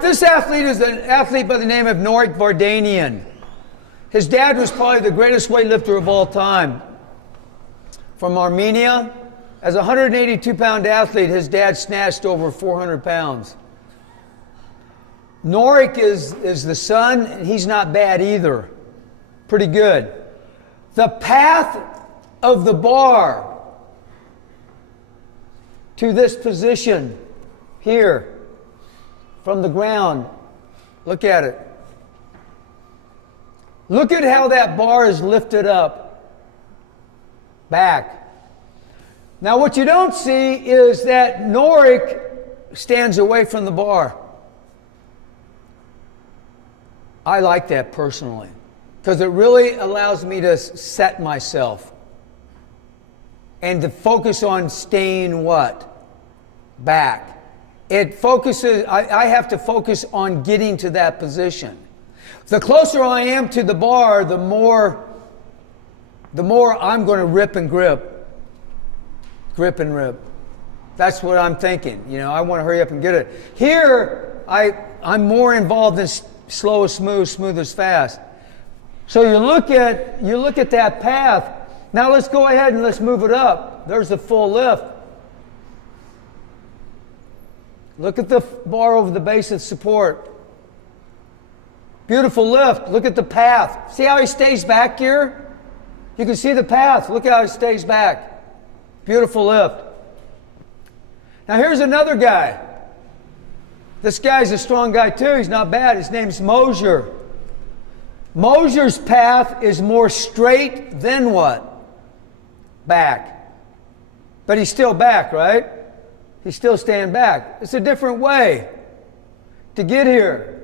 This athlete is an athlete by the name of Norik Vardanian. His dad was probably the greatest weightlifter of all time. From Armenia, as a 182-pound athlete, his dad snatched over 400 pounds. Norik is the son, and he's not bad either. Pretty good. The path of the bar to this position here from the ground, look at it. Look at how that bar is lifted up, back. Now what you don't see is that Norik stands away from the bar. I like that personally, because it really allows me to set myself and to focus on staying what? Back. It focuses, I have to focus on getting to that position. The closer I am to the bar, the more I'm going to rip and grip. Grip and rip. That's what I'm thinking. You know, I want to hurry up and get it. Here, I'm more involved in slow is smooth, smooth is fast. So you look at that path. Now let's go ahead and let's move it up. There's the full lift. Look at the bar over the base of support. Beautiful lift. Look at the path. See how he stays back here? You can see the path. Look how he stays back. Beautiful lift. Now here's another guy. This guy's a strong guy too. He's not bad. His name's Mosier. Mosier's path is more straight than what? Back. But he's still back, right? He's still staying back. It's a different way to get here.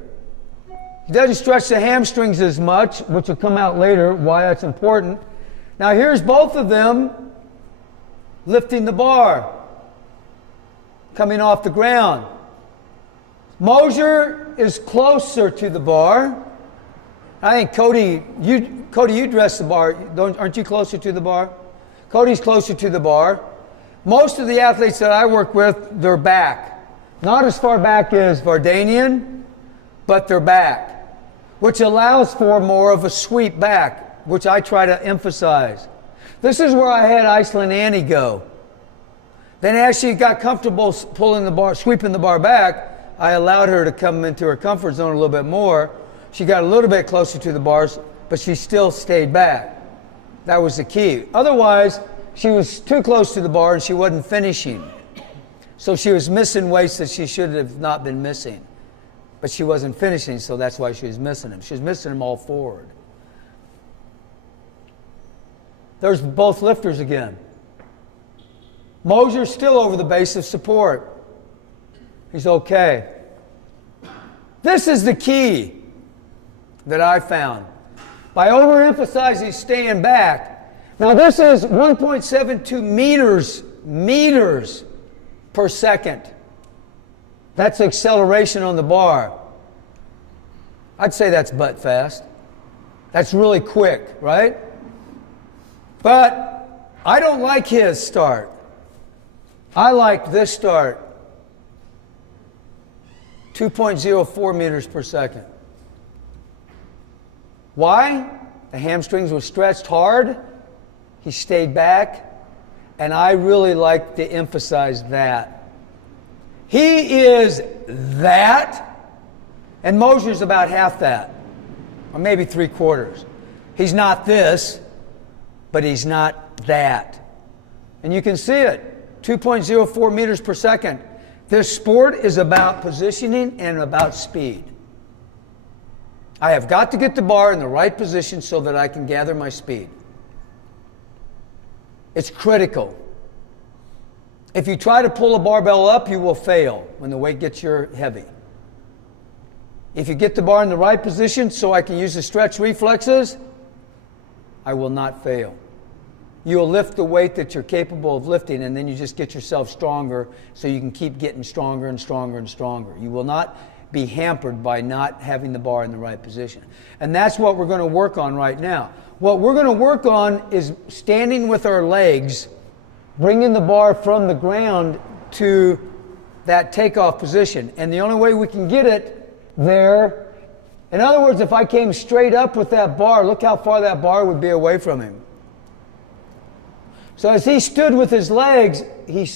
He doesn't stretch the hamstrings as much, which will come out later, why that's important. Now here's both of them lifting the bar, coming off the ground. Mosier is closer to the bar. I think Cody, you dress the bar. Aren't you closer to the bar? Cody's closer to the bar. Most of the athletes that I work with, they're back. Not as far back as Vardanian, but they're back, which allows for more of a sweep back, which I try to emphasize. This is where I had Iceland Annie go. Then as she got comfortable pulling the bar, sweeping the bar back, I allowed her to come into her comfort zone a little bit more. She got a little bit closer to the bars, but she still stayed back. That was the key. Otherwise, she was too close to the bar and she wasn't finishing. So she was missing weights that she should have not been missing. But she wasn't finishing, so that's why she was missing them. She was missing them all forward. There's both lifters again. Mosier's still over the base of support. He's okay. This is the key that I found. By overemphasizing staying back. Now this is 1.72 meters per second. That's acceleration on the bar. I'd say that's butt fast. That's really quick, right? But I don't like his start. I like this start. 2.04 meters per second. Why? The hamstrings were stretched hard. He stayed back. And I really like to emphasize that. He is that, and Mosier's about half that, or maybe 3/4. He's not this, but he's not that. And you can see it, 2.04 meters per second. This sport is about positioning and about speed. I have got to get the bar in the right position so that I can gather my speed. It's critical. If you try to pull a barbell up, you will fail when the weight gets you heavy. If you get the bar in the right position so I can use the stretch reflexes, I will not fail. You'll lift the weight that you're capable of lifting, and then you just get yourself stronger so you can keep getting stronger and stronger and stronger. You will not be hampered by not having the bar in the right position. And that's what we're going to work on right now. What we're going to work on is standing with our legs, bringing the bar from the ground to that takeoff position. And the only way we can get it there. In other words, if I came straight up with that bar, look how far that bar would be away from him. So as he stood with his legs, he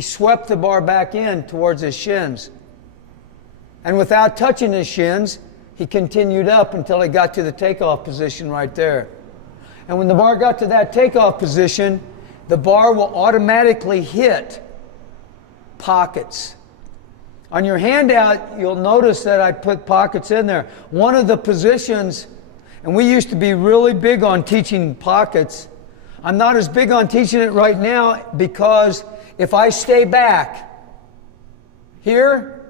swept the bar back in towards his shins. And without touching his shins, he continued up until he got to the takeoff position right there. And when the bar got to that takeoff position, the bar will automatically hit pockets. On your handout, you'll notice that I put pockets in there. One of the positions, and we used to be really big on teaching pockets. I'm not as big on teaching it right now because if I stay back here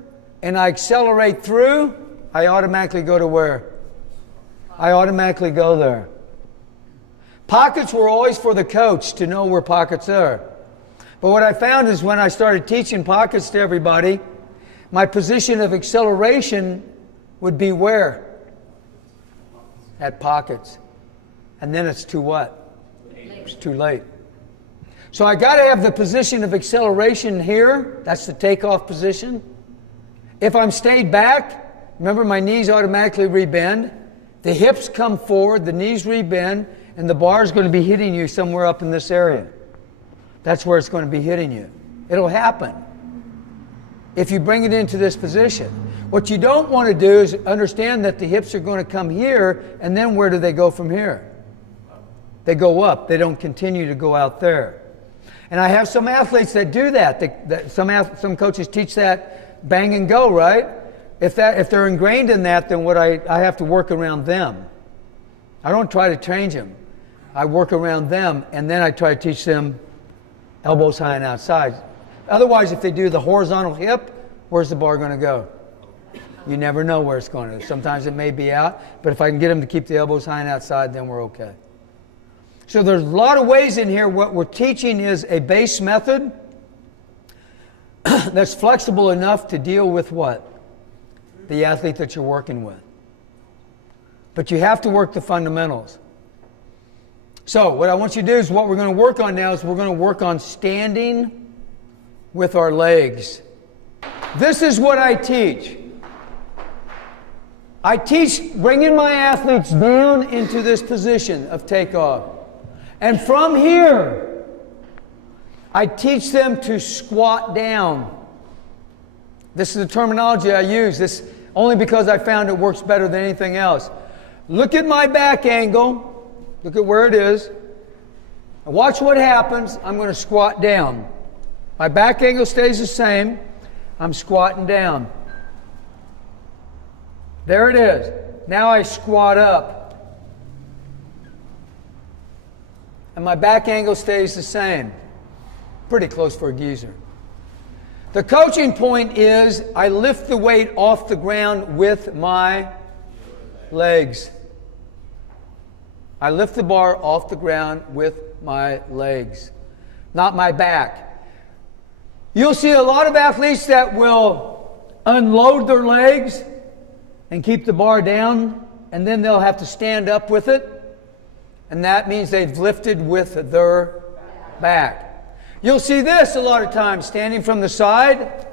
and I accelerate through, I automatically go to where? I automatically go there. Pockets were always for the coach to know where pockets are. But what I found is when I started teaching pockets to everybody, my position of acceleration would be where? At pockets. And then it's too what? It's too late. So I got to have the position of acceleration here. That's the takeoff position. If I'm stayed back, remember my knees automatically rebend. The hips come forward, the knees rebend, and the bar is going to be hitting you somewhere up in this area. That's where it's going to be hitting you. It'll happen if you bring it into this position. What you don't want to do is understand that the hips are going to come here, and then where do they go from here? They go up. They don't continue to go out there. And I have some athletes that do that. Some coaches teach that bang and go, right? If they're ingrained in that, then I have to work around them. I don't try to change them. I work around them, and then I try to teach them elbows high and outside. Otherwise, if they do the horizontal hip, where's the bar going to go? You never know where it's going to. Sometimes it may be out, but if I can get them to keep the elbows high and outside, then we're okay. So there's a lot of ways in here. What we're teaching is a base method that's flexible enough to deal with what? The athlete that you're working with. But you have to work the fundamentals. So what I want you to do is what we're going to work on now is we're going to work on standing with our legs. This is what I teach. I teach bringing my athletes down into this position of takeoff. And from here, I teach them to squat down. This is the terminology I use. This only because I found it works better than anything else. Look at my back angle. Look at where it is. And watch what happens. I'm going to squat down. My back angle stays the same. I'm squatting down. There it is. Now I squat up. And my back angle stays the same. Pretty close for a geezer. The coaching point is I lift the weight off the ground with my legs. I lift the bar off the ground with my legs, not my back. You'll see a lot of athletes that will unload their legs and keep the bar down, and then they'll have to stand up with it, and that means they've lifted with their back. You'll see this a lot of times, standing from the side.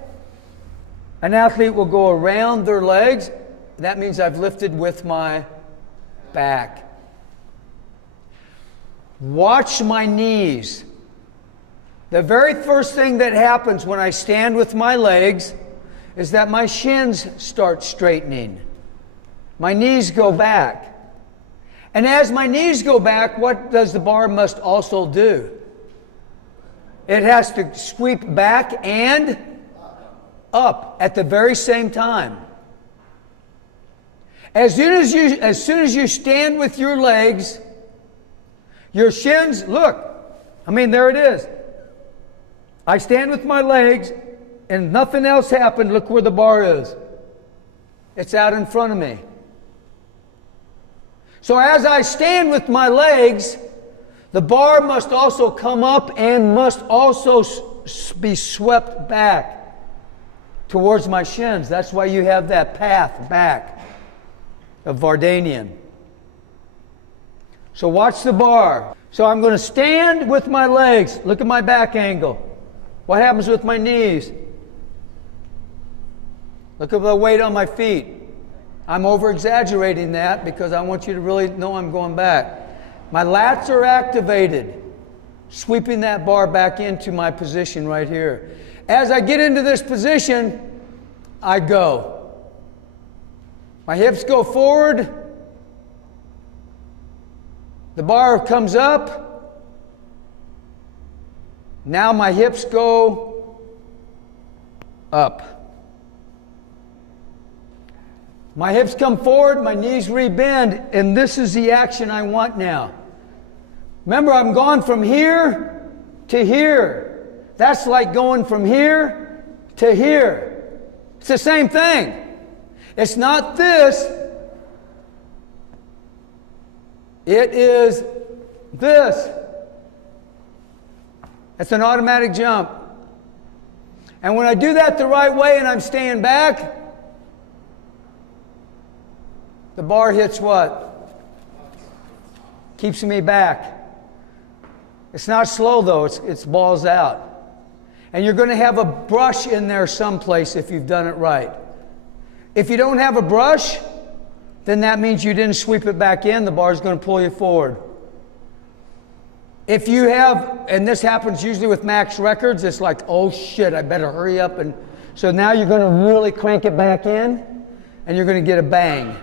An athlete will go around their legs. That means I've lifted with my back. Watch my knees. The very first thing that happens when I stand with my legs is that my shins start straightening. My knees go back. And as my knees go back, what does the bar must also do? It has to sweep back and up at the very same time. As soon as you stand with your legs, your shins, look, there it is. I stand with my legs and nothing else happened. Look where the bar is. It's out in front of me. So as I stand with my legs, the bar must also come up and must also be swept back towards my shins. That's why you have that path back of Vardanian. So watch the bar. So I'm going to stand with my legs. Look at my back angle. What happens with my knees? Look at the weight on my feet. I'm over-exaggerating that because I want you to really know I'm going back. My lats are activated, sweeping that bar back into my position right here. As I get into this position, I go. My hips go forward. The bar comes up. Now my hips go up. My hips come forward, my knees rebend, and this is the action I want now. Remember, I'm gone from here to here. That's like going from here to here. It's the same thing. It's not this. It is this. It's an automatic jump. And when I do that the right way and I'm staying back, the bar hits what? Keeps me back. It's not slow though, it's balls out. And you're going to have a brush in there someplace if you've done it right. If you don't have a brush, then that means you didn't sweep it back in, the bar's going to pull you forward. If you have, and this happens usually with max records, it's like, oh shit, I better hurry up. And so now you're going to really crank it back in, and you're going to get a bang.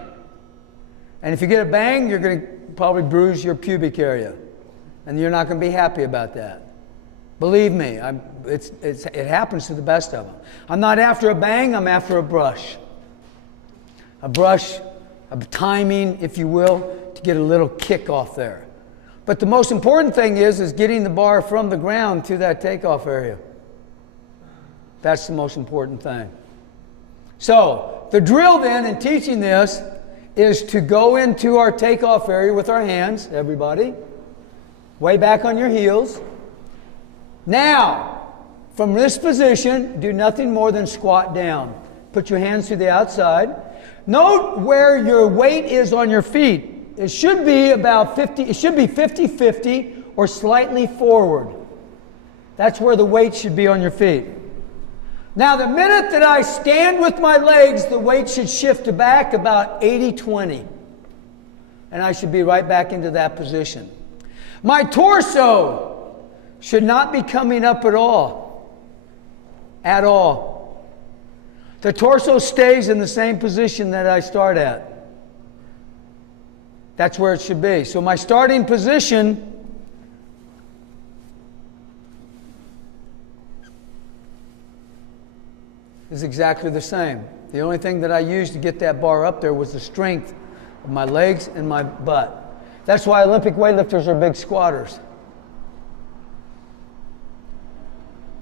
And if you get a bang, you're going to probably bruise your pubic area. And you're not going to be happy about that. Believe me, it happens to the best of them. I'm not after a bang, I'm after a brush. A brush, a timing, if you will, to get a little kick off there. But the most important thing is getting the bar from the ground to that takeoff area. That's the most important thing. So, the drill then in teaching this is to go into our takeoff area with our hands, everybody, way back on your heels. Now, from this position, do nothing more than squat down. Put your hands to the outside. Note where your weight is on your feet. It should be about 50-50 or slightly forward. That's where the weight should be on your feet. Now, the minute that I stand with my legs, the weight should shift back about 80-20. And I should be right back into that position. My torso should not be coming up at all. At all. The torso stays in the same position that I start at. That's where it should be. So my starting position is exactly the same. The only thing that I used to get that bar up there was the strength of my legs and my butt. That's why Olympic weightlifters are big squatters.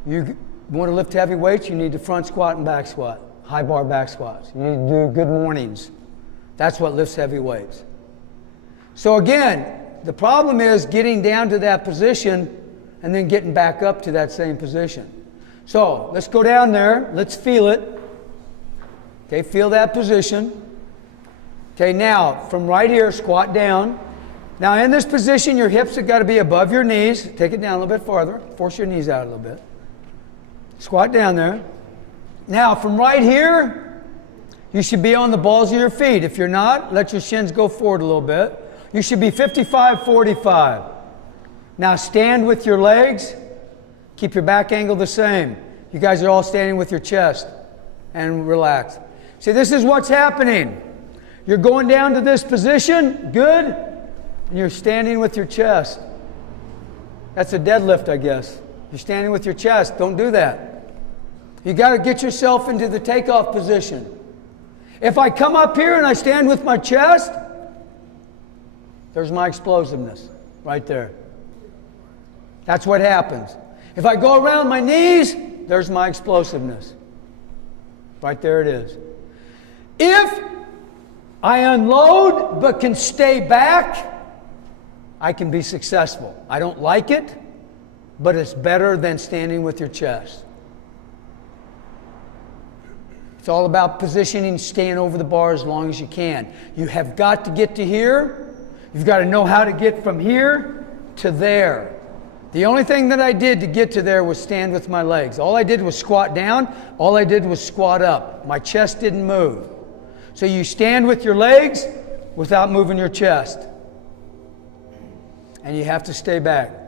You want to lift heavy weights, you need to front squat and back squat. High bar back squats. You need to do good mornings. That's what lifts heavy weights. So again, the problem is getting down to that position and then getting back up to that same position. So let's go down there. Let's feel it. Okay, feel that position. Okay, now from right here, squat down. Now in this position, your hips have got to be above your knees. Take it down a little bit farther. Force your knees out a little bit. Squat down there. Now from right here, you should be on the balls of your feet. If you're not, let your shins go forward a little bit. You should be 55-45. Now stand with your legs. Keep your back angle the same. You guys are all standing with your chest and relax. See, this is what's happening. You're going down to this position, good, and you're standing with your chest. That's a deadlift, I guess. You're standing with your chest. Don't do that. You got to get yourself into the takeoff position. If I come up here and I stand with my chest, there's my explosiveness right there. That's what happens. If I go around my knees, there's my explosiveness. Right there it is. If I unload but can stay back, I can be successful. I don't like it, but it's better than standing with your chest. It's all about positioning, staying over the bar as long as you can. You have got to get to here. You've got to know how to get from here to there. The only thing that I did to get to there was stand with my legs. All I did was squat down. All I did was squat up. My chest didn't move. So you stand with your legs without moving your chest. And you have to stay back.